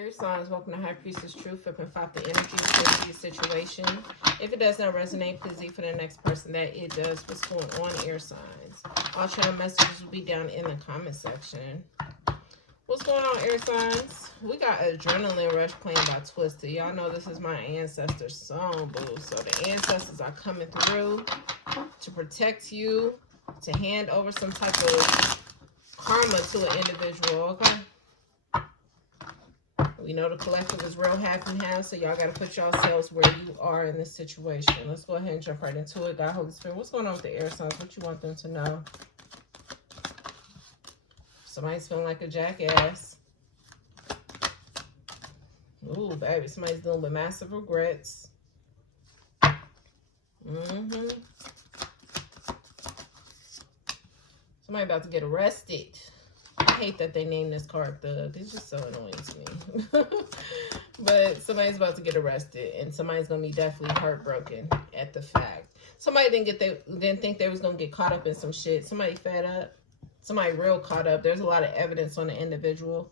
Air signs, welcome to High Priestess Truth. Flipping five the energy of your situation. If it does not resonate, please leave for the next person that it does. What's going on, air signs? All channel messages will be down in the comment section. What's going on, air signs? We got Adrenaline Rush playing by Twisted. Y'all know this is my ancestors' song, boo. So the ancestors are coming through to protect you, to hand over some type of karma to an individual, okay? We know the collective is real half and half, so y'all got to put yourselves where you are in this situation. Let's go ahead and jump right into it. God, Holy Spirit, what's going on with the air signs? What you want them to know? Somebody's feeling like a jackass. Ooh, baby, somebody's dealing with massive regrets. Somebody about to get arrested. I hate that they named this card Thug. It's just so annoying to me. But somebody's about to get arrested, and somebody's gonna be definitely heartbroken at the fact. Somebody didn't think they was gonna get caught up in some shit. Somebody fed up. Somebody real caught up. There's a lot of evidence on the individual.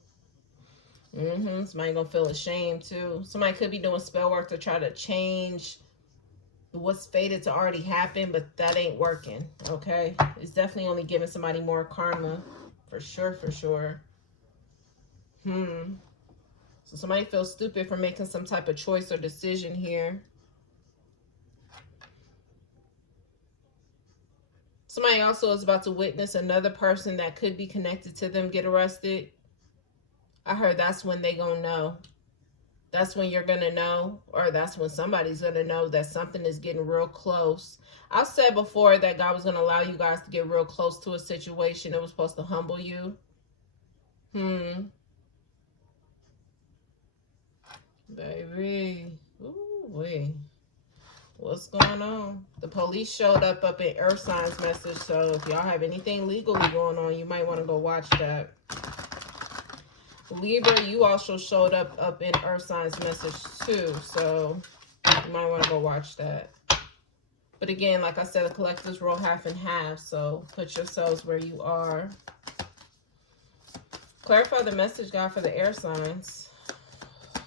Somebody gonna feel ashamed too. Somebody could be doing spell work to try to change what's fated to already happen, but that ain't working. Okay, it's definitely only giving somebody more karma. For sure, for sure. So somebody feels stupid for making some type of choice or decision here. Somebody also is about to witness another person that could be connected to them get arrested. I heard that's when they gonna know. That's when you're gonna know, or that's when somebody's gonna know that something is getting real close. I said before that God was gonna allow you guys to get real close to a situation. It was supposed to humble you. Baby. Ooh, wait. What's going on? The police showed up in Earth Signs message, so if y'all have anything legally going on, you might want to go watch that. Libra, you also showed up in Earth Signs message too, so you might want to go watch that. But again, like I said, the collectives roll half and half, so put yourselves where you are. Clarify the message, God, for the air signs.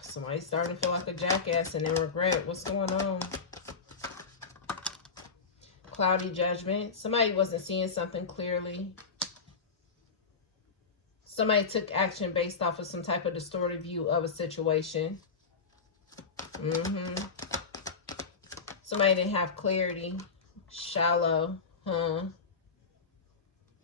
Somebody's starting to feel like a jackass and then regret. What's going on? Cloudy judgment. Somebody wasn't seeing something clearly. Somebody took action based off of some type of distorted view of a situation. Somebody didn't have clarity. Shallow.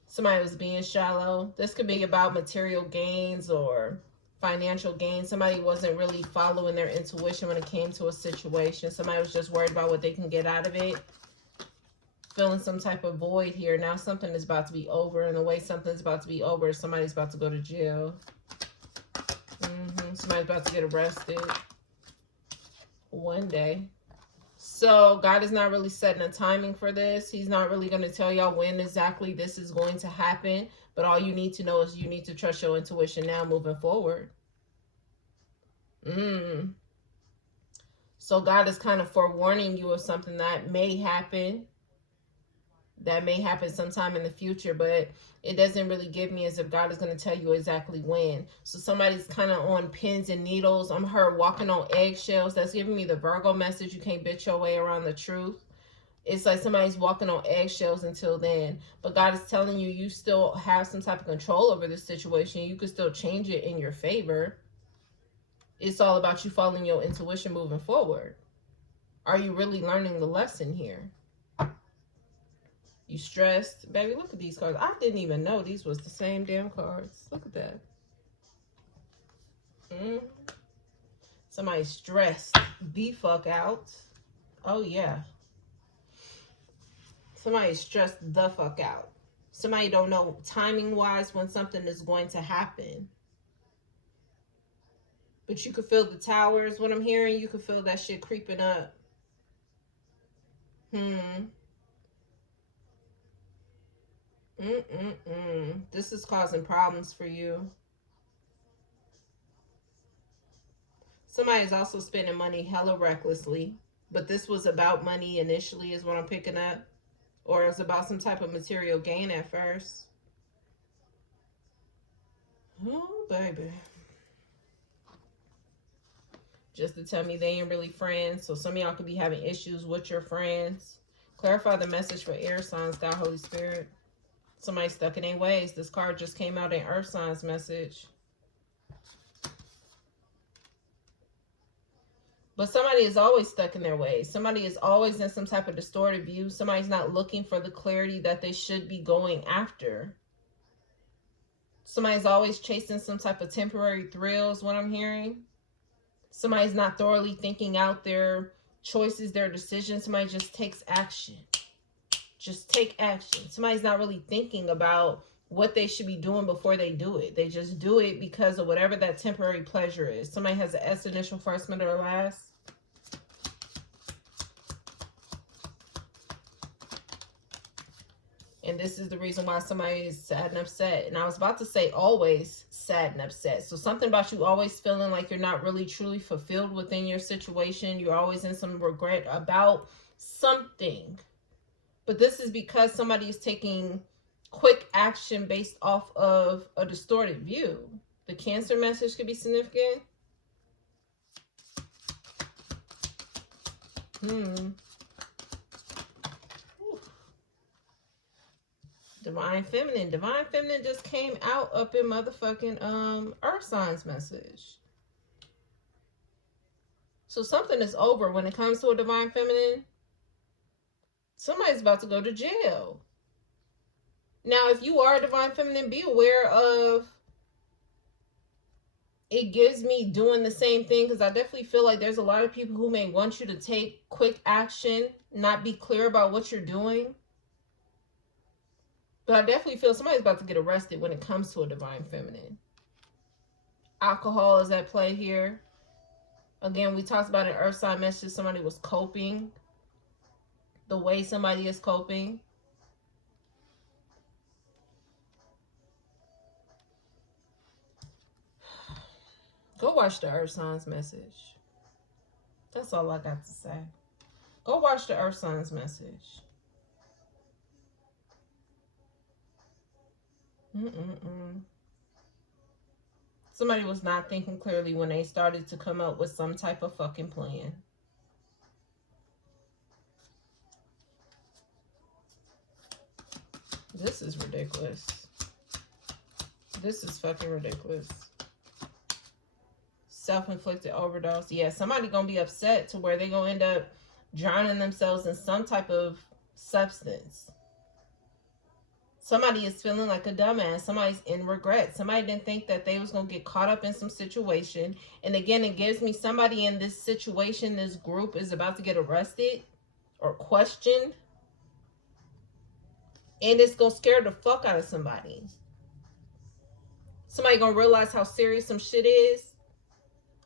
Somebody was being shallow. This could be about material gains or financial gains. Somebody wasn't really following their intuition when it came to a situation. Somebody was just worried about what they can get out of it. Feeling some type of void here. Now something is about to be over, and the way something's about to be over, somebody's about to go to jail. Somebody's about to get arrested one day. So God is not really setting a timing for this. He's not really going to tell y'all when exactly this is going to happen, but all you need to know is you need to trust your intuition now moving forward. So God is kind of forewarning you of something that may happen. That may happen sometime in the future, but it doesn't really give me as if God is going to tell you exactly when. So somebody's kind of on pins and needles. I'm her walking on eggshells. That's giving me the Virgo message. You can't bitch your way around the truth. It's like somebody's walking on eggshells until then. But God is telling you, you still have some type of control over this situation. You can still change it in your favor. It's all about you following your intuition moving forward. Are you really learning the lesson here? You stressed. Baby, look at these cards. I didn't even know these was the same damn cards. Look at that. Somebody's stressed the fuck out. Oh, yeah. Somebody's stressed the fuck out. Somebody don't know timing-wise when something is going to happen. But you could feel the towers. What I'm hearing, you could feel that shit creeping up. This is causing problems for you. Somebody's also spending money hella recklessly. But this was about money initially is what I'm picking up. Or it's about some type of material gain at first. Oh, baby. just to tell me they ain't really friends. So some of y'all could be having issues with your friends. Clarify the message for air signs, God, Holy Spirit. Somebody stuck in their ways. This card just came out in earth signs message. But somebody is always stuck in their ways. Somebody is always in some type of distorted view. Somebody's not looking for the clarity that they should be going after. Somebody's always chasing some type of temporary thrills, what I'm hearing. Somebody's not thoroughly thinking out their choices, their decisions. Somebody just takes action. Just take action. Somebody's not really thinking about what they should be doing before they do it. They just do it because of whatever that temporary pleasure is. Somebody has an S initial, first, middle, or last. And this is the reason why somebody is sad and upset. And I was about to say always sad and upset. So something about you always feeling like you're not really truly fulfilled within your situation. You're always in some regret about something. But this is because somebody is taking quick action based off of a distorted view. The Cancer message could be significant. Divine Feminine. Divine Feminine just came out up in motherfucking Earth Signs message. So something is over when it comes to a Divine Feminine. Somebody's about to go to jail. Now, if you are a Divine Feminine, be aware of it gives me doing the same thing, because I definitely feel like there's a lot of people who may want you to take quick action, not be clear about what you're doing. But I definitely feel somebody's about to get arrested when it comes to a Divine Feminine. Alcohol is at play here. Again, we talked about an earth sign message. Somebody was coping. The way somebody is coping. Go watch the earth signs message. That's all I got to say. Go watch the earth signs message. Somebody was not thinking clearly when they started to come up with some type of fucking plan. This is ridiculous. This is fucking ridiculous. Self-inflicted overdose. Yeah, somebody gonna be upset to where they gonna end up drowning themselves in some type of substance. Somebody is feeling like a dumbass. Somebody's in regret. Somebody didn't think that they was going to get caught up in some situation. And again, it gives me somebody in this situation, this group is about to get arrested or questioned. And it's going to scare the fuck out of somebody. Somebody going to realize how serious some shit is.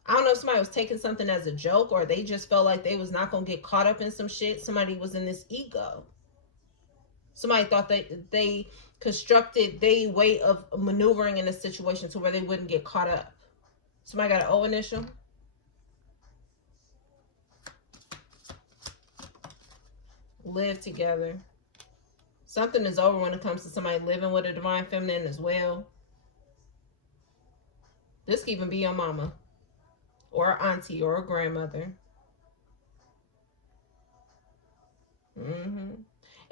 I don't know if somebody was taking something as a joke, or they just felt like they was not going to get caught up in some shit. Somebody was in this ego. Somebody thought they constructed their way of maneuvering in a situation to where they wouldn't get caught up. Somebody got an O initial. Live together. Something is over when it comes to somebody living with a Divine Feminine as well. This could even be your mama, or an auntie, or a grandmother.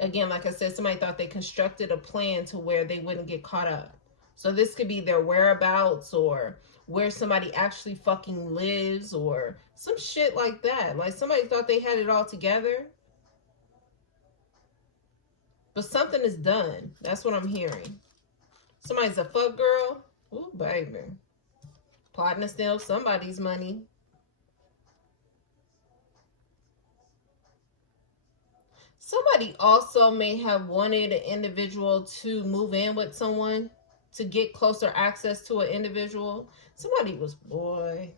Again, like I said, somebody thought they constructed a plan to where they wouldn't get caught up. So this could be their whereabouts, or where somebody actually fucking lives, or some shit like that. Like somebody thought they had it all together. But something is done. That's what I'm hearing. Somebody's a fuck girl. Ooh, baby. Plotting to steal somebody's money. Somebody also may have wanted an individual to move in with someone, to get closer access to an individual. Somebody was, boy.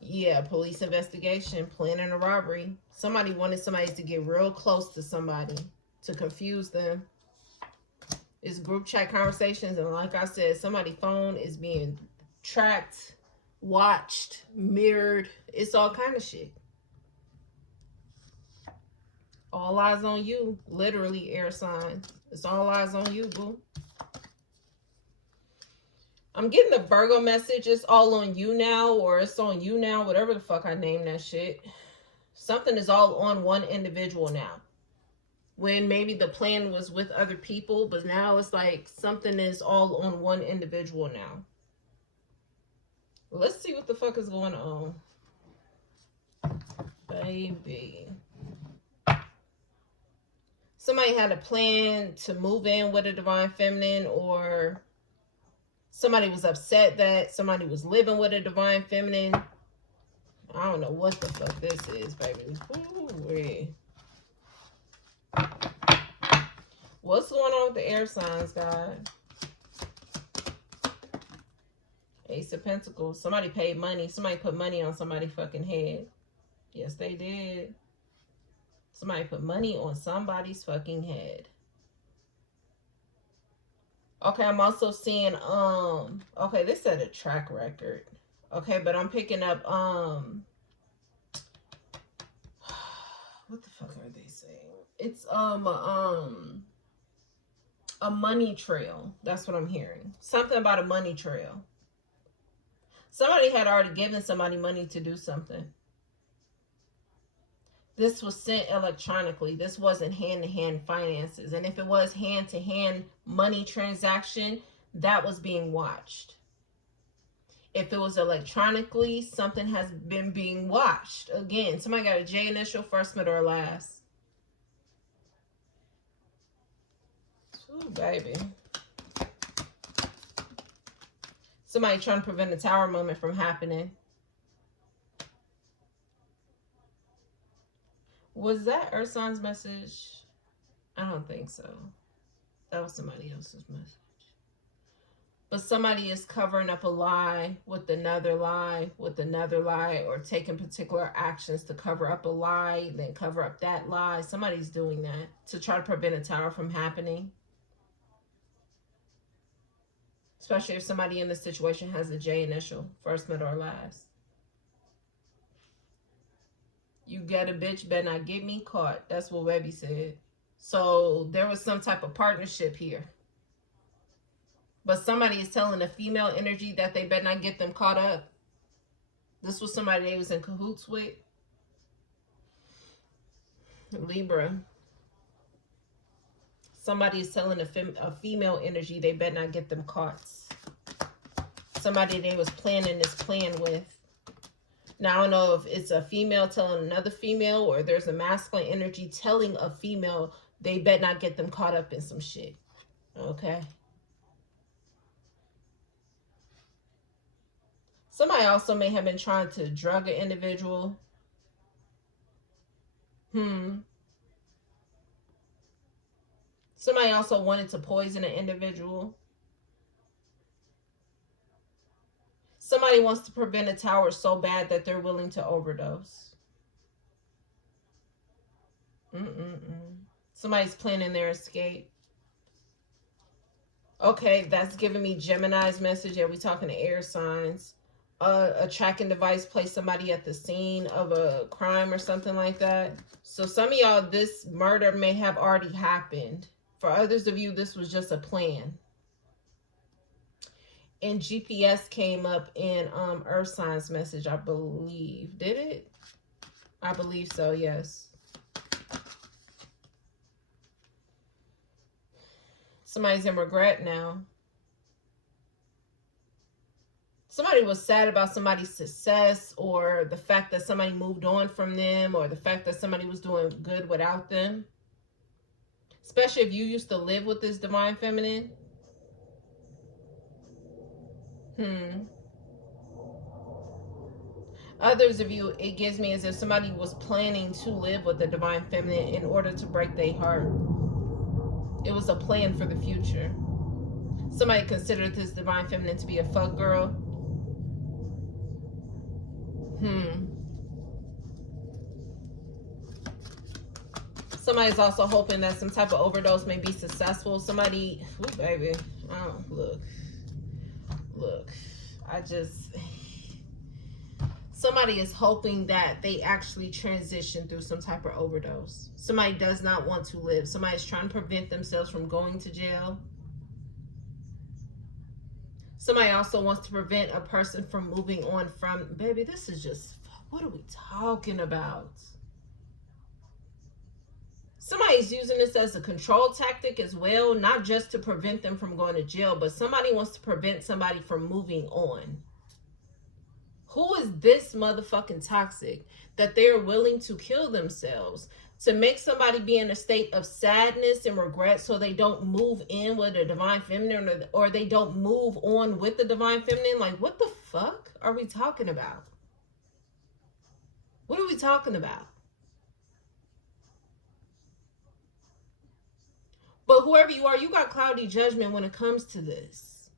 Yeah, police investigation, planning a robbery. Somebody wanted somebody to get real close to somebody, to confuse them. It's group chat conversations, and like I said, somebody's phone is being tracked, watched, mirrored. It's all kind of shit. All eyes on you. Literally, air sign. It's all eyes on you, boo. I'm getting the Virgo message. It's all on you now, or it's on you now, whatever the fuck I name that shit. Something is all on one individual now. When maybe the plan was with other people, but now it's like something is all on one individual now. Let's see what the fuck is going on. Baby. Somebody had a plan to move in with a divine feminine, or somebody was upset that somebody was living with a divine feminine. I don't know what the fuck this is, baby. Ooh-wee. What's going on with the air signs, God? Ace of Pentacles. Somebody paid money. Somebody put money on somebody's fucking head. Yes, they did. Somebody put money on somebody's fucking head. Okay, I'm also seeing, okay, this said a track record. Okay, but I'm picking up, what the fuck are they saying? It's, a money trail. That's what I'm hearing. Something about a money trail. Somebody had already given somebody money to do something. This was sent electronically. This wasn't hand-to-hand finances. And if it was hand-to-hand money transaction, that was being watched. If it was electronically, something has been being watched. Again, somebody got a J initial, first, middle, or last. Ooh, baby. Somebody trying to prevent a tower moment from happening. Was that Earth Sign's message? I don't think so. That was somebody else's message. But somebody is covering up a lie with another lie, with another lie, or taking particular actions to cover up a lie, then cover up that lie. Somebody's doing that to try to prevent a tower from happening. Especially if somebody in this situation has a J initial, first, middle, or last. You get a bitch, better not get me caught. That's what Webby said. So there was some type of partnership here. But somebody is telling a female energy that they better not get them caught up. This was somebody they was in cahoots with. Libra. Somebody is telling a female energy they better not get them caught. Somebody they was planning this plan with. Now, I don't know if it's a female telling another female, or there's a masculine energy telling a female they better not get them caught up in some shit. Okay. Somebody also may have been trying to drug an individual. Somebody also wanted to poison an individual. Somebody wants to prevent a tower so bad that they're willing to overdose. Somebody's planning their escape. Okay, that's giving me Gemini's message. Yeah, we talking to air signs. A tracking device placed somebody at the scene of a crime or something like that. So some of y'all, this murder may have already happened. For others of you, this was just a plan. And GPS came up in Earth Signs message, I believe. Did it? I believe so, yes. Somebody's in regret now. Somebody was sad about somebody's success, or the fact that somebody moved on from them, or the fact that somebody was doing good without them. Especially if you used to live with this divine feminine. Others of you, it gives me as if somebody was planning to live with the divine feminine in order to break their heart. It was a plan for the future. Somebody considered this divine feminine to be a fuck girl. Somebody's also hoping that some type of overdose may be successful. Somebody, ooh, baby, oh, look, somebody is hoping that they actually transition through some type of overdose. Somebody does not want to live. Somebody's trying to prevent themselves from going to jail. Somebody also wants to prevent a person from moving on from, baby, this is just, what are we talking about? Somebody's using this as a control tactic as well, not just to prevent them from going to jail, but somebody wants to prevent somebody from moving on. Who is this motherfucking toxic that they're willing to kill themselves to make somebody be in a state of sadness and regret so they don't move in with the divine feminine, or they don't move on with the divine feminine? Like, what the fuck are we talking about? What are we talking about? But whoever you are, you got cloudy judgment when it comes to this.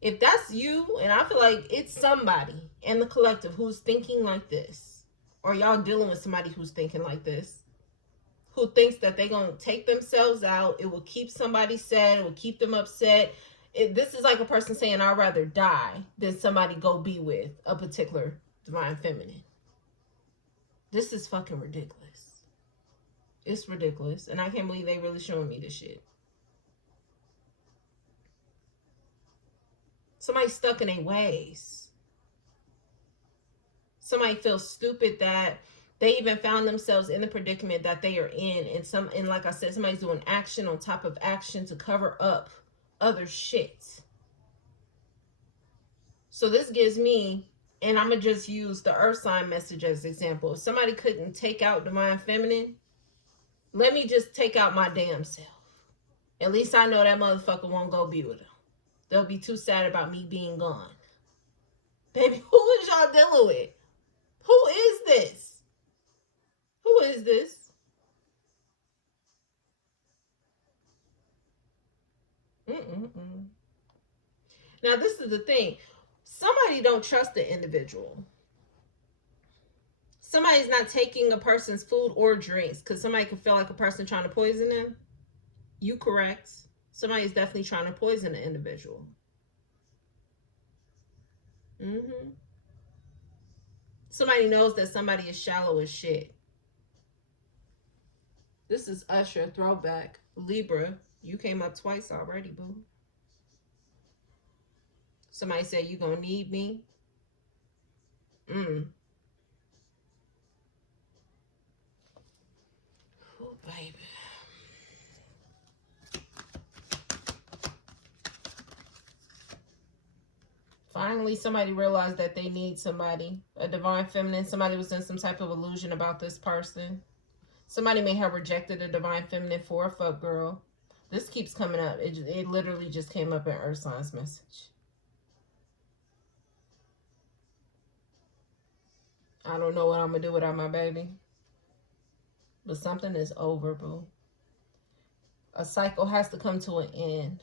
If that's you, and I feel like it's somebody in the collective who's thinking like this, or y'all dealing with somebody who's thinking like this, who thinks that they're going to take themselves out, it will keep somebody sad, it will keep them upset. This is like a person saying, I'd rather die than somebody go be with a particular divine feminine. This is fucking ridiculous. It's ridiculous. And I can't believe they really showing me this shit. Somebody's stuck in their ways. Somebody feels stupid that they even found themselves in the predicament that they are in. And like I said, somebody's doing action on top of action to cover up other shit. So this gives me, and I'm going to just use the earth sign message as an example. If somebody couldn't take out divine feminine, let me just take out my damn self. At least I know that motherfucker won't go be with them. They'll be too sad about me being gone. Baby, who is y'all dealing with? Who is this? Who is this? Now, this is the thing. Somebody don't trust the individual. Somebody's not taking a person's food or drinks because somebody can feel like a person trying to poison them. You correct. Somebody's definitely trying to poison the individual. Somebody knows that somebody is shallow as shit. This is Usher, throwback. Libra, you came up twice already, boo. Somebody said, you gonna need me? Oh, baby. Finally, somebody realized that they need somebody. A divine feminine. Somebody was in some type of illusion about this person. Somebody may have rejected a divine feminine for a fuck girl. This keeps coming up. It literally just came up in Earth Signs message. I don't know what I'm going to do without my baby. But something is over, boo. A cycle has to come to an end.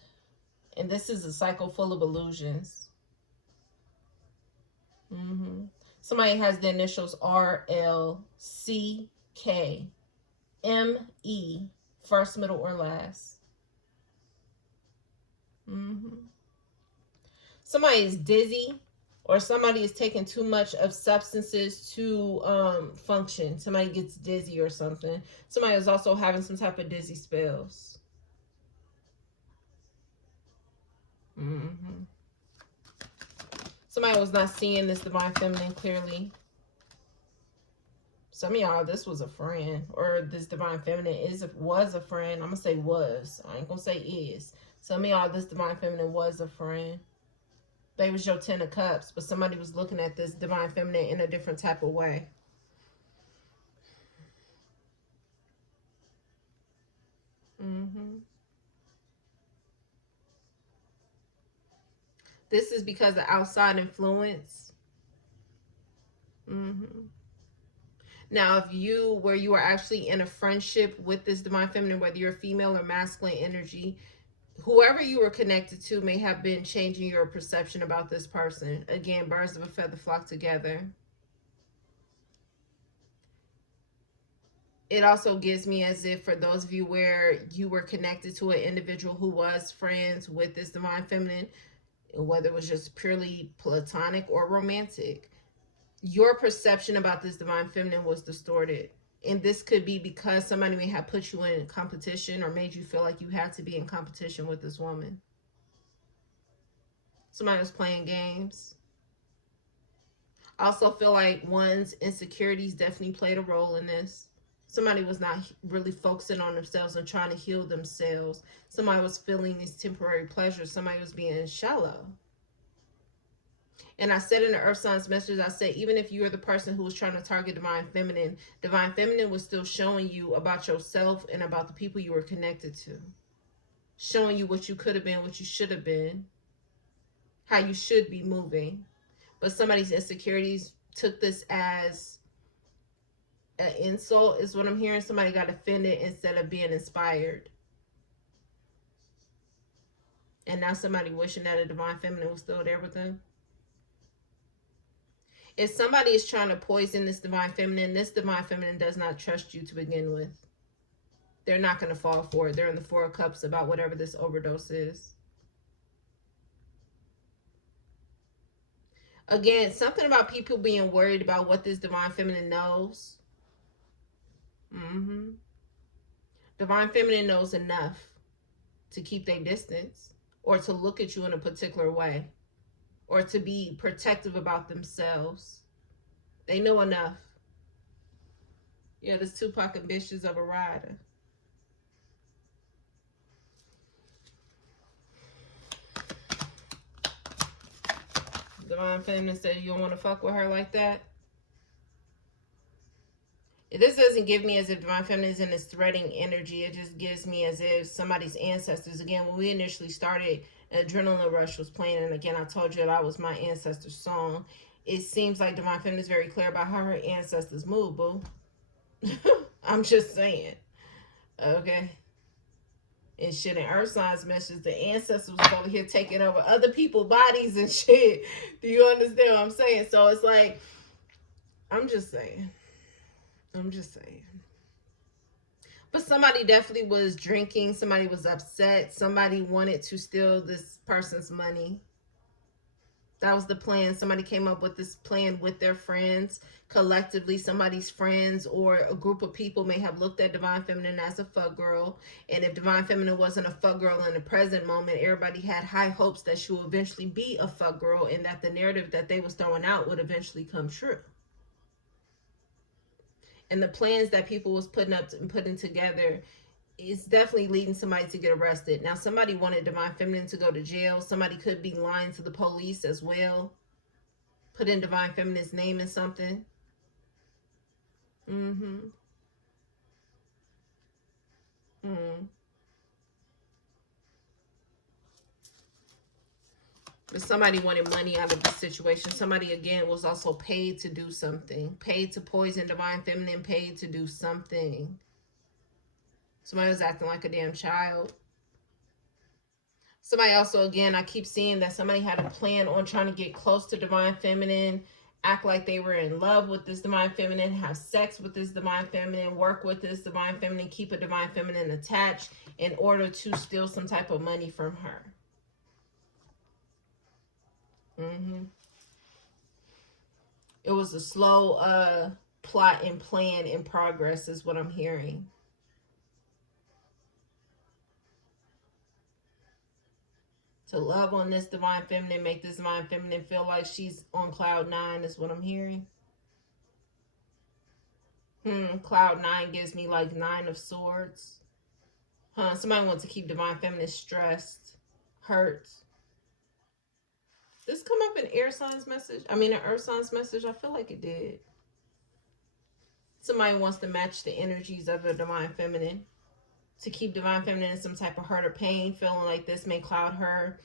And this is a cycle full of illusions. Somebody has the initials RLCK. ME, first, middle, or last. Somebody is dizzy, or somebody is taking too much of substances to function. Somebody gets dizzy or something. Somebody is also having some type of dizzy spells. Somebody was not seeing this divine feminine clearly. Some of y'all, this was a friend, or this divine feminine was a friend. I'm going to say was. I ain't going to say is. Some of y'all, this divine feminine was a friend. They was your 10 of cups, but somebody was looking at this divine feminine in a different type of way. This is because of outside influence. Now, if where you are actually in a friendship with this divine feminine, whether you're female or masculine energy, whoever you were connected to may have been changing your perception about this person. Again, birds of a feather flock together. It also gives me as if for those of you where you were connected to an individual who was friends with this divine feminine, whether it was just purely platonic or romantic, your perception about this divine feminine was distorted. And this could be because somebody may have put you in competition or made you feel like you had to be in competition with this woman. Somebody was playing games. I also feel like one's insecurities definitely played a role in this. Somebody was not really focusing on themselves and trying to heal themselves. Somebody was feeling these temporary pleasures. Somebody was being shallow. And I said in the Earth Signs message, I said, even if you are the person who was trying to target Divine Feminine was still showing you about yourself and about the people you were connected to. Showing you what you could have been, what you should have been, how you should be moving. But somebody's insecurities took this as an insult, is what I'm hearing. Somebody got offended instead of being inspired. And now somebody wishing that a Divine Feminine was still there with them. If somebody is trying to poison this Divine Feminine does not trust you to begin with. They're not going to fall for it. They're in the Four of Cups about whatever this overdose is. Again, something about people being worried about what this Divine Feminine knows. Divine Feminine knows enough to keep their distance or to look at you in a particular way or to be protective about themselves. They know enough. Yeah, there's Tupac ambitions of a rider. Divine Feminine said you don't want to fuck with her like that. This doesn't give me as if Divine Feminine is in this threatening energy. It just gives me as if somebody's ancestors. Again, when we initially started, Adrenaline Rush was playing. And again, I told you that was my ancestor's song. It seems like Divine Feminine is very clear about how her ancestors move, boo. I'm just saying. Okay. And shit in Earth Signs message, the ancestors was over here taking over other people's bodies and shit. Do you understand what I'm saying? So it's like, I'm just saying. But somebody definitely was drinking. Somebody was upset. Somebody wanted to steal this person's money. That was the plan. Somebody came up with this plan with their friends. Collectively, somebody's friends or a group of people may have looked at Divine Feminine as a fuck girl. And if Divine Feminine wasn't a fuck girl in the present moment, everybody had high hopes that she would eventually be a fuck girl and that the narrative that they was throwing out would eventually come true. And the plans that people was putting up and putting together is definitely leading somebody to get arrested. Now, somebody wanted Divine Feminine to go to jail. Somebody could be lying to the police as well. Put in Divine Feminine's name in something. But somebody wanted money out of the situation. Somebody, again, was also paid to do something. Paid to poison Divine Feminine. Paid to do something. Somebody was acting like a damn child. Somebody also, again, I keep seeing that somebody had a plan on trying to get close to Divine Feminine, act like they were in love with this Divine Feminine, have sex with this Divine Feminine, work with this Divine Feminine, keep a Divine Feminine attached in order to steal some type of money from her. It was a slow plot and plan in progress is what I'm hearing. To love on this Divine Feminine, make this Divine Feminine feel like she's on cloud 9 is what I'm hearing. Cloud 9 gives me like 9 of Swords. Somebody wants to keep Divine Feminine stressed, hurt. This come up in air signs message? I mean, an earth signs message? I feel like it did. Somebody wants to match the energies of a Divine Feminine. To keep Divine Feminine in some type of hurt or pain. Feeling like this may cloud her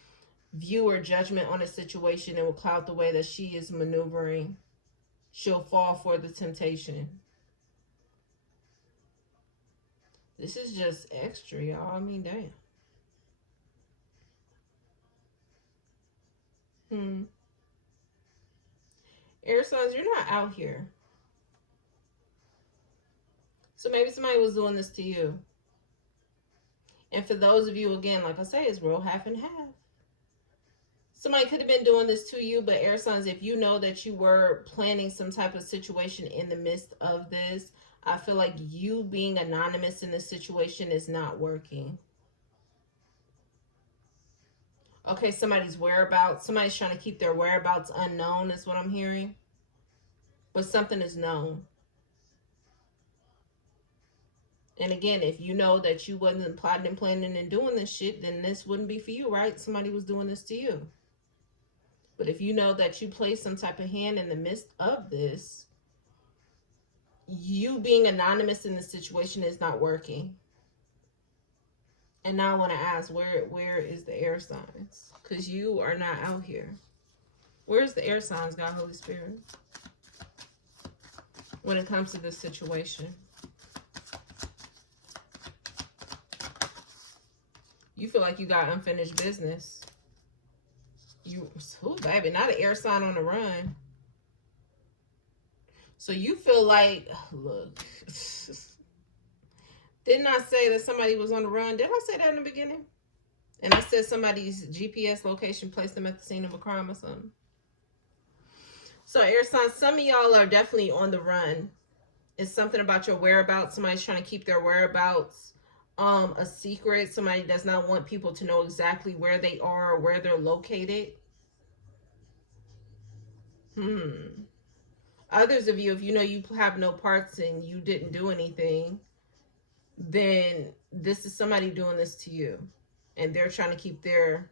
view or judgment on a situation and will cloud the way that she is maneuvering. She'll fall for the temptation. This is just extra, y'all. I mean, damn. Air signs, you're not out here. So maybe somebody was doing this to you. And for those of you, again, like I say, it's real half and half. Somebody could have been doing this to you, but air signs, if you know that you were planning some type of situation in the midst of this, I feel like you being anonymous in this situation is not working. Okay, somebody's whereabouts. Somebody's trying to keep their whereabouts unknown is what I'm hearing. But something is known. And again, if you know that you wasn't plotting and planning and doing this shit, then this wouldn't be for you, right? Somebody was doing this to you. But if you know that you play some type of hand in the midst of this, you being anonymous in the situation is not working. And now I want to ask, where is the air signs? Because you are not out here. Where's the air signs, God, Holy Spirit? When it comes to this situation. You feel like you got unfinished business. Ooh, baby, not an air sign on the run. So you feel like, look, didn't I say that somebody was on the run? Did I say that in the beginning? And I said somebody's GPS location placed them at the scene of a crime or something. So air signs, some of y'all are definitely on the run. It's something about your whereabouts. Somebody's trying to keep their whereabouts a secret. Somebody does not want people to know exactly where they are or where they're located. Others of you, if you know you have no parts and you didn't do anything, then this is somebody doing this to you. And they're trying to keep their,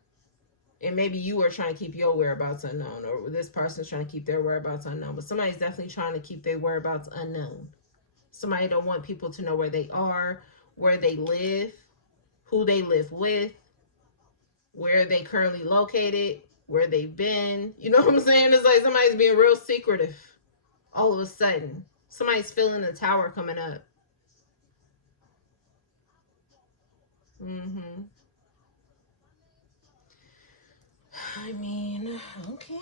and maybe you are trying to keep your whereabouts unknown, or this person's trying to keep their whereabouts unknown. But somebody's definitely trying to keep their whereabouts unknown. Somebody don't want people to know where they are, where they live, who they live with, where they currently located, where they've been. You know what I'm saying? It's like somebody's being real secretive all of a sudden. Somebody's feeling the tower coming up. I mean, okay.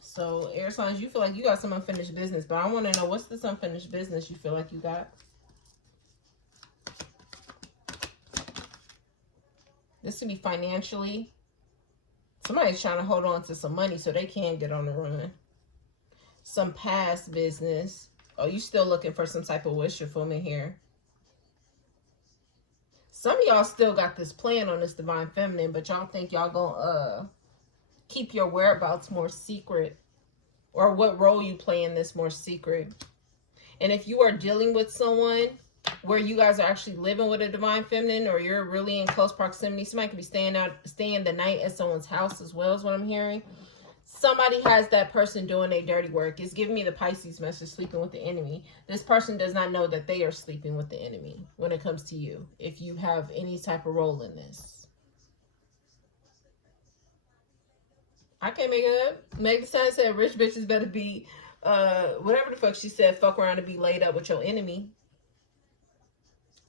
So, air signs, you feel like you got some unfinished business, but I want to know, what's this unfinished business you feel like you got? This could be financially. Somebody's trying to hold on to some money so they can get on the run. Some past business. Oh, you still looking for some type of wish fulfillment here. Some of y'all still got this plan on this divine feminine, but y'all think y'all gonna keep your whereabouts more secret, or what role you play in this more secret. And if you are dealing with someone where you guys are actually living with a divine feminine, or you're really in close proximity, somebody could be staying the night at someone's house as well, is what I'm hearing. Somebody has that person doing their dirty work. It's giving me the Pisces message, sleeping with the enemy. This person does not know that they are sleeping with the enemy when it comes to you, if you have any type of role in this. I can't make it up. Meg the Sun said rich bitches better be, whatever the fuck she said, fuck around and be laid up with your enemy.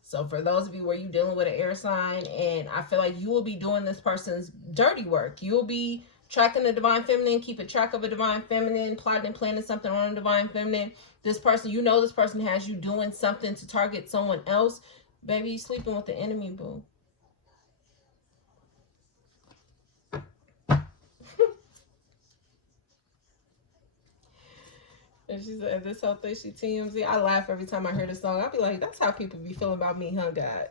So for those of you where you're dealing with an air sign, and I feel like you will be doing this person's dirty work. You'll be tracking the divine feminine, keeping track of a divine feminine, plotting and planning something on a divine feminine. This person, you know this person has you doing something to target someone else. Baby, you sleeping with the enemy, boo. And she said, this whole thing, she TMZ. I laugh every time I hear this song. I'll be like, that's how people be feeling about me, huh, God?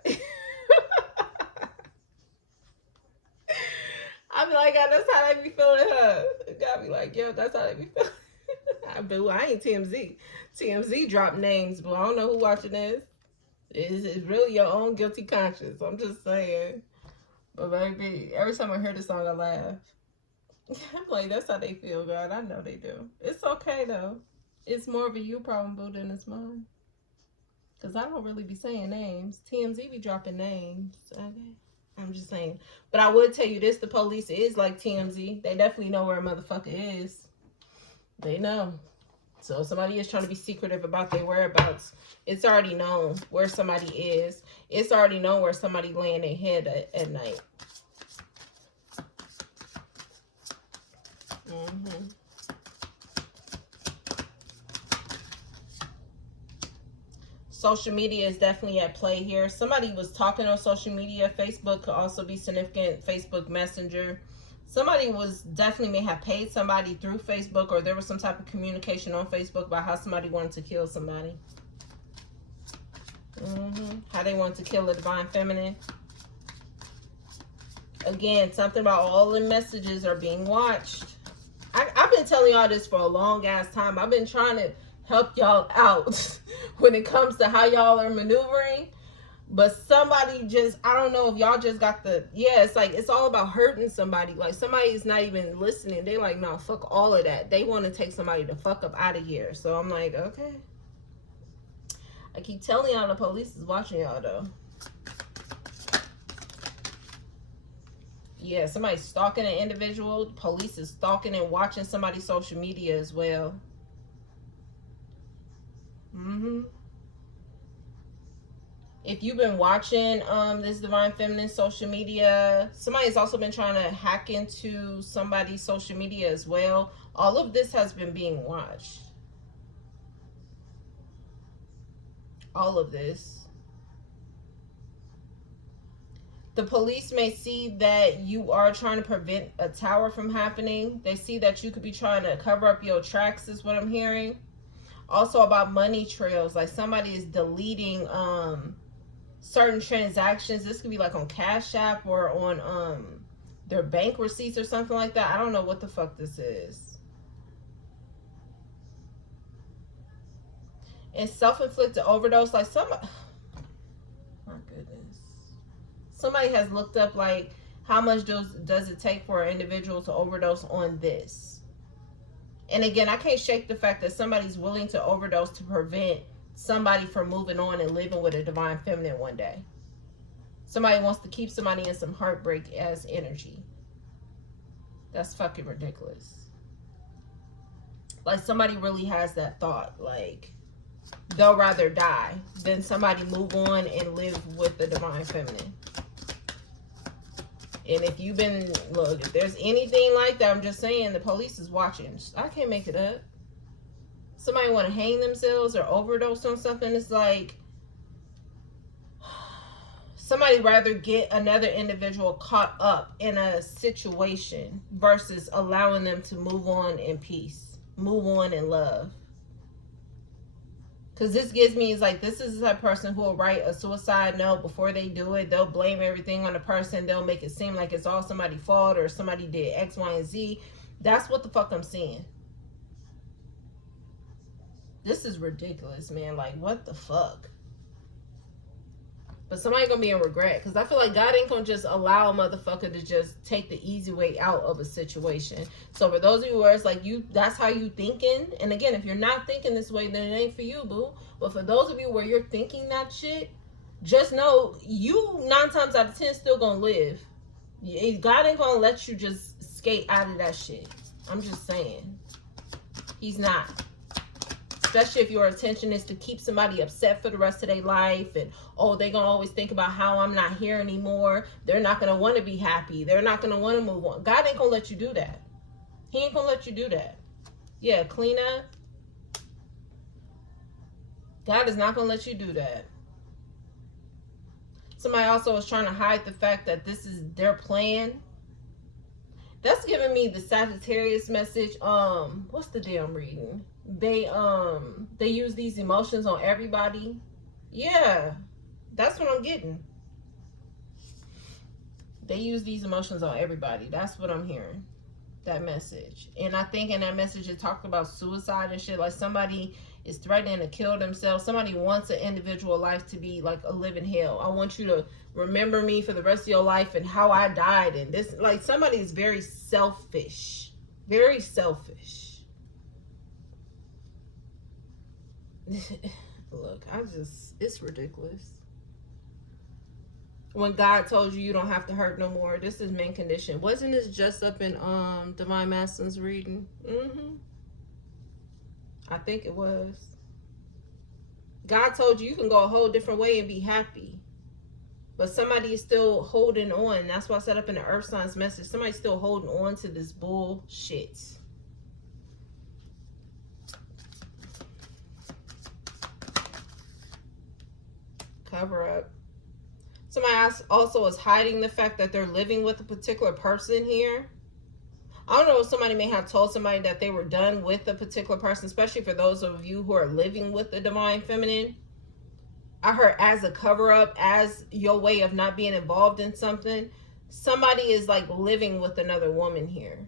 I be like, God, that's how they be feeling, huh? God be like, yo, that's how they be feeling. I ain't TMZ. TMZ drop names, but I don't know who watching this. It's really your own guilty conscience. I'm just saying. But baby, every time I hear this song, I laugh. I'm like, that's how they feel, God. I know they do. It's okay, though. It's more of a you problem, boo, than it's mine. Because I don't really be saying names. TMZ be dropping names. Okay. I'm just saying. But I would tell you this, the police is like TMZ. They definitely know where a motherfucker is. They know. So if somebody is trying to be secretive about their whereabouts, it's already known where somebody is. It's already known where somebody laying their head at night. Social media is definitely at play here. Somebody was talking on social media. Facebook could also be significant. Facebook Messenger. Somebody was definitely may have paid somebody through Facebook, or there was some type of communication on Facebook about how somebody wanted to kill somebody. How they wanted to kill a divine feminine. Again, something about all the messages are being watched. I've been telling y'all this for a long ass time. I've been trying to help y'all out when it comes to how y'all are maneuvering. But somebody just, I don't know if y'all just got the, yeah, it's like, it's all about hurting somebody. Like, somebody's not even listening. They like, no, fuck all of that. They want to take somebody the fuck up out of here. So I'm like, okay. I keep telling y'all the police is watching y'all, though. Yeah, somebody's stalking an individual. The police is stalking and watching somebody's social media as well. If you've been watching this Divine Feminine social media, somebody's also been trying to hack into somebody's social media as well. All of this has been being watched. All of this. The police may see that you are trying to prevent a tower from happening. They see that you could be trying to cover up your tracks, is what I'm hearing. Also about money trails, like somebody is deleting certain transactions. This could be like on Cash App or on their bank receipts or something like that. I don't know what the fuck this is. And self-inflicted overdose, like somebody, my goodness, somebody has looked up like how much does it take for an individual to overdose on this. And again, I can't shake the fact that somebody's willing to overdose to prevent somebody from moving on and living with a Divine Feminine one day. Somebody wants to keep somebody in some heartbreak as energy. That's fucking ridiculous. Like, somebody really has that thought. Like, they'll rather die than somebody move on and live with the Divine Feminine. And if you've been, look, if there's anything like that, I'm just saying, the police is watching. I can't make it up. Somebody want to hang themselves or overdose on something. It's like, somebody rather get another individual caught up in a situation versus allowing them to move on in peace, move on in love. Because this gives me, is like, this is the type of person who will write a suicide note before they do it. They'll blame everything on the person. They'll make it seem like it's all somebody's fault or somebody did X, Y, and Z. That's what the fuck I'm seeing. This is ridiculous, man. Like, what the fuck? But somebody gonna be in regret. Because I feel like God ain't gonna just allow a motherfucker to just take the easy way out of a situation. So for those of you where it's like, that's how you thinking. And again, if you're not thinking this way, then it ain't for you, boo. But for those of you where you're thinking that shit, just know you 9 times out of 10 still gonna live. God ain't gonna let you just skate out of that shit. I'm just saying. He's not. Especially if your intention is to keep somebody upset for the rest of their life. And, oh, they're going to always think about how I'm not here anymore. They're not going to want to be happy. They're not going to want to move on. God ain't going to let you do that. He ain't going to let you do that. Yeah, clean up. God is not going to let you do that. Somebody also is trying to hide the fact that this is their plan. That's giving me the Sagittarius message. What's the day I'm reading? They use these emotions on everybody. Yeah, that's what I'm getting. They use these emotions on everybody. That's what I'm hearing. That message. And I think in that message it talked about suicide and shit. Like, somebody is threatening to kill themselves. Somebody wants an individual life to be like a living hell. I want you to remember me for the rest of your life and how I died. And this, like, somebody is very selfish. Very selfish. Look, it's ridiculous. When God told you don't have to hurt no more. This is mint condition. Wasn't this just up in Divine Masculine's reading? I think it was. God told you can go a whole different way and be happy. But somebody is still holding on. That's why I set up in the Earth Signs message. Somebody's still holding on to this bullshit. Cover up. Somebody else also is hiding the fact that they're living with a particular person here. I don't know if somebody may have told somebody that they were done with a particular person, especially for those of you who are living with the Divine Feminine. I heard as a cover up, as your way of not being involved in something. somebody is like living with another woman here.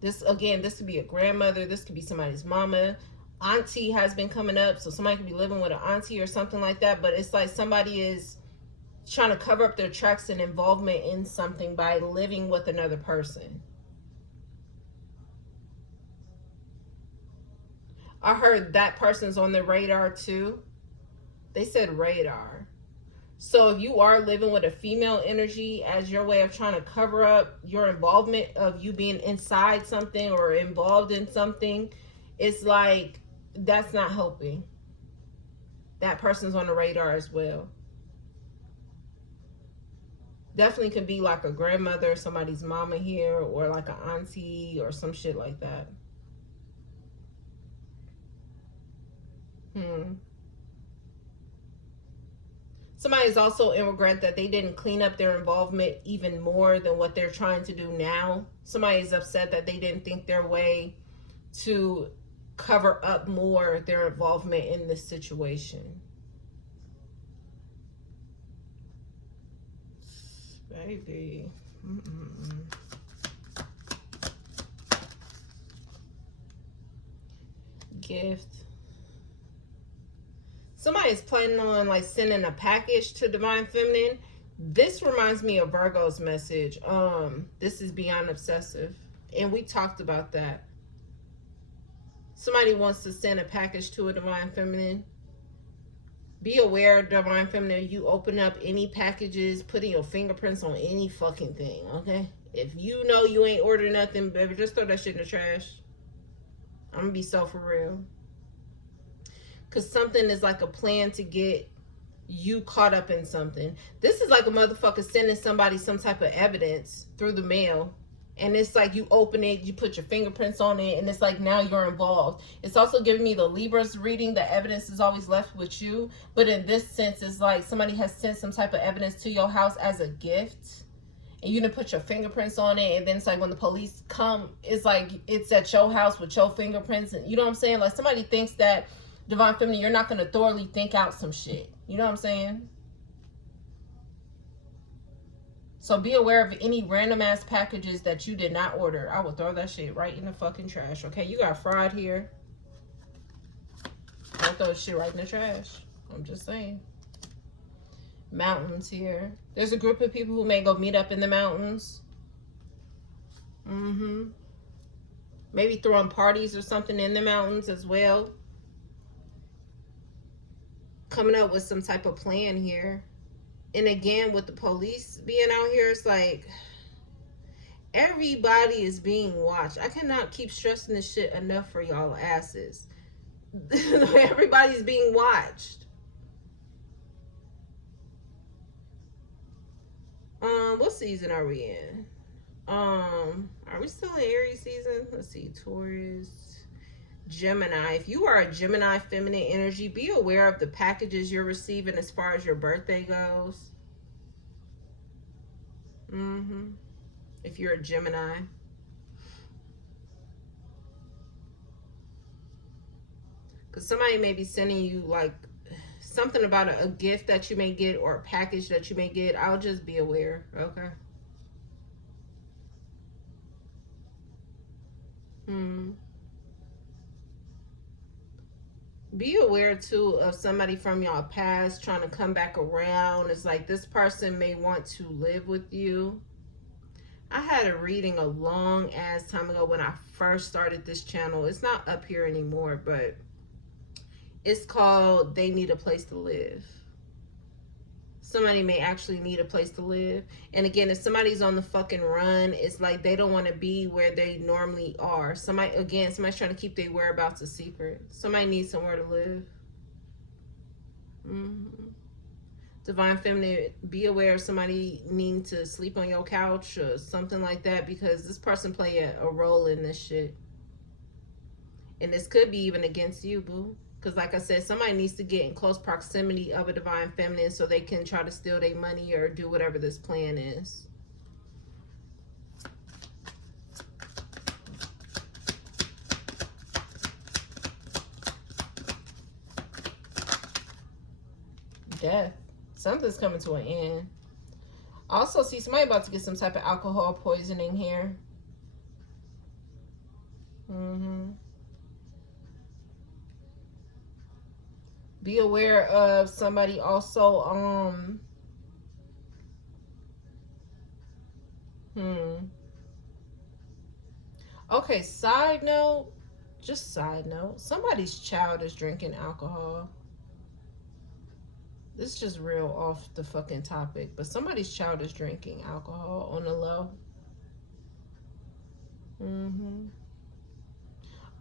This, again, this could be a grandmother, this could be somebody's mama. Auntie has been coming up, so somebody could be living with an auntie or something like that. But it's like somebody is trying to cover up their tracks and involvement in something by living with another person. I heard that person's on the radar too. They said radar. So if you are living with a female energy as your way of trying to cover up your involvement of you being inside something or involved in something, it's like that's not helping. That person's on the radar as well. Definitely could be like a grandmother, somebody's mama here, or like an auntie or some shit like that. Somebody is also in regret that they didn't clean up their involvement even more than what they're trying to do now. Somebody is upset that they didn't think their way to cover up more their involvement in this situation. Baby. Gift. Somebody's planning on like sending a package to Divine Feminine. This reminds me of Virgo's message. This is beyond obsessive. And we talked about that. Somebody wants to send a package to a Divine Feminine. Be aware, Divine Feminine, you open up any packages, putting your fingerprints on any fucking thing, okay? If you know you ain't ordered nothing, baby, just throw that shit in the trash. I'm gonna be so for real. Because something is like a plan to get you caught up in something. This is like a motherfucker sending somebody some type of evidence through the mail. And it's like you open it, you put your fingerprints on it, and it's like now you're involved. It's also giving me the Libra's reading. The evidence is always left with you. But in this sense, it's like somebody has sent some type of evidence to your house as a gift. And you didn't put your fingerprints on it. And then it's like when the police come, it's like it's at your house with your fingerprints. And you know what I'm saying? Like somebody thinks that, Divine Feminine, you're not going to thoroughly think out some shit. You know what I'm saying? So be aware of any random ass packages that you did not order. I will throw that shit right in the fucking trash. Okay, you got fraud here. Don't throw shit right in the trash. I'm just saying. Mountains here. There's a group of people who may go meet up in the mountains. Maybe throwing parties or something in the mountains as well. Coming up with some type of plan here. And again, with the police being out here, it's like everybody is being watched. I cannot keep stressing this shit enough for y'all asses. Everybody's being watched. What season are we in? Are we still in Aries season? Let's see, Taurus, Gemini. If you are a Gemini feminine energy, be aware of the packages you're receiving as far as your birthday goes. If you're a Gemini. Because somebody may be sending you like something about a gift that you may get or a package that you may get. I'll just be aware, okay? Be aware too of somebody from y'all past trying to come back around. It's like this person may want to live with you. I had a reading a long ass time ago when I first started this channel. It's not up here anymore, but it's called They Need a Place to Live. Somebody may actually need a place to live. And again, if somebody's on the fucking run, it's like they don't want to be where they normally are. Somebody's trying to keep their whereabouts a secret. Somebody needs somewhere to live. Divine Feminine, be aware of somebody needing to sleep on your couch or something like that, because this person play a role in this shit. And this could be even against you, boo. Because like I said, somebody needs to get in close proximity of a Divine Feminine so they can try to steal their money or do whatever this plan is. Death. Something's coming to an end. Also, see somebody about to get some type of alcohol poisoning here. Be aware of somebody also, okay, side note, just side note, somebody's child is drinking alcohol. This is just real off the fucking topic, but somebody's child is drinking alcohol on the low.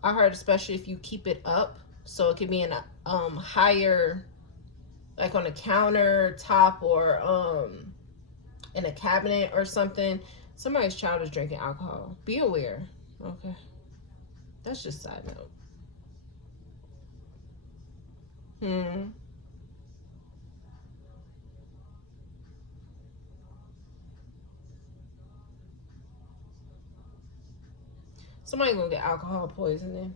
I heard especially if you keep it up, so it could be in a higher, like on a countertop or in a cabinet or something. Somebody's child is drinking alcohol. Be aware. Okay, that's just side note. Somebody gonna get alcohol poisoning.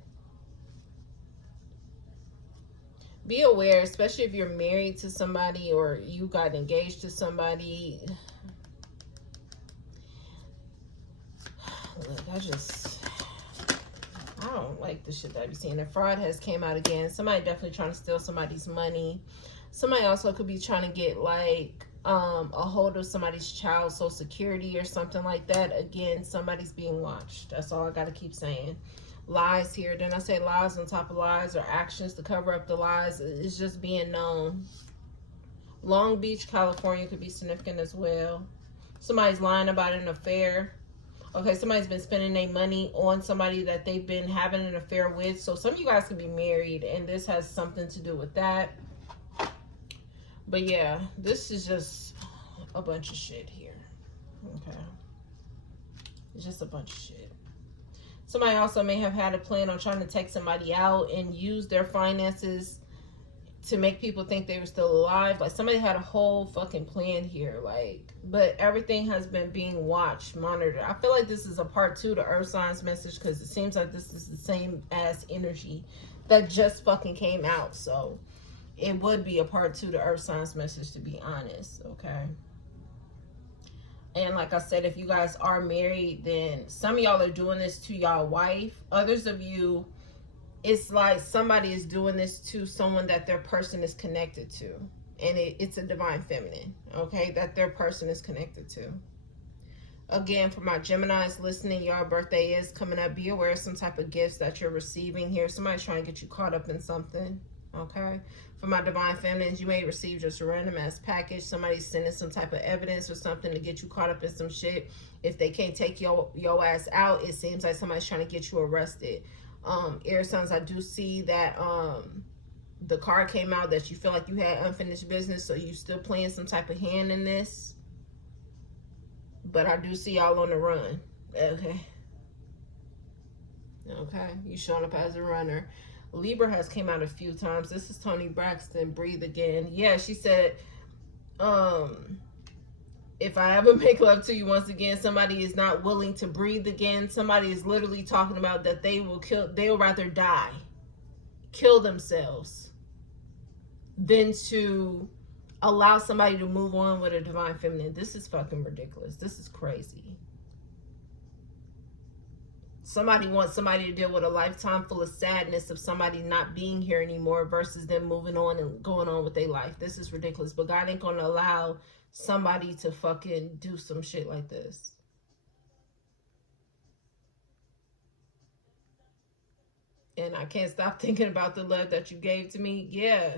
Be aware, especially if you're married to somebody or you got engaged to somebody. Look, I don't like the shit that I be seeing. The fraud has came out again. Somebody definitely trying to steal somebody's money. Somebody also could be trying to get like a hold of somebody's child social security or something like that. Again, somebody's being watched. That's all I gotta keep saying. Lies here. Then I say lies on top of lies or actions to cover up the lies. It's just being known. Long Beach, California could be significant as well. Somebody's lying about an affair. Okay, somebody's been spending their money on somebody that they've been having an affair with. So some of you guys could be married and this has something to do with that. But yeah, this is just a bunch of shit here. Okay. It's just a bunch of shit. Somebody also may have had a plan on trying to take somebody out and use their finances to make people think they were still alive. Like somebody had a whole fucking plan here. Like, but everything has been being watched, monitored. I feel like this is a part 2 to Earth Signs message because it seems like this is the same as energy that just fucking came out. So it would be a part 2 to Earth Signs message, to be honest. Okay. And like I said, if you guys are married, then some of y'all are doing this to y'all wife. Others of you, it's like somebody is doing this to someone that their person is connected to. And it's a divine feminine, okay, that their person is connected to. Again, for my Geminis listening, your birthday is coming up. Be aware of some type of gifts that you're receiving here. Somebody's trying to get you caught up in something, okay? For my divine feminines, you may receive just a random ass package. Somebody's sending some type of evidence or something to get you caught up in some shit. If they can't take your ass out, it seems like somebody's trying to get you arrested. Air signs, I do see that the card came out that you feel like you had unfinished business, so you still playing some type of hand in this. But I do see y'all on the run. Okay. Okay. You showing up as a runner. Libra has came out a few times. This is Toni Braxton. Breathe again. Yeah, she said, if I ever make love to you once again, somebody is not willing to breathe again. Somebody is literally talking about that they will rather die, kill themselves, than to allow somebody to move on with a divine feminine. This is fucking ridiculous. This is crazy. Somebody wants somebody to deal with a lifetime full of sadness of somebody not being here anymore versus them moving on and going on with their life. This is ridiculous. But God ain't gonna allow somebody to fucking do some shit like this. And I can't stop thinking about the love that you gave to me. Yeah.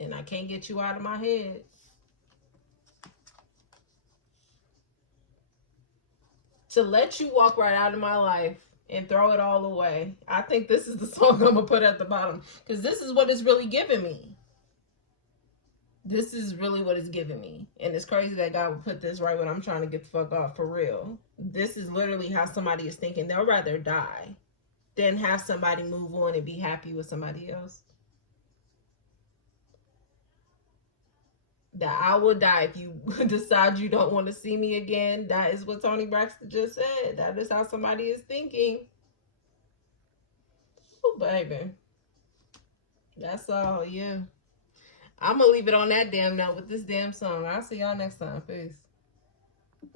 And I can't get you out of my head. To let you walk right out of my life and throw it all away. I think this is the song I'm going to put at the bottom. Because this is what it's really giving me. This is really what it's giving me. And it's crazy that God would put this right when I'm trying to get the fuck off, for real. This is literally how somebody is thinking. They'll rather die than have somebody move on and be happy with somebody else. That I will die if you decide you don't want to see me again. That is what Toni Braxton just said. That is how somebody is thinking. Oh, baby. That's all, yeah. I'm gonna leave it on that damn note with this damn song. I'll see y'all next time. Peace.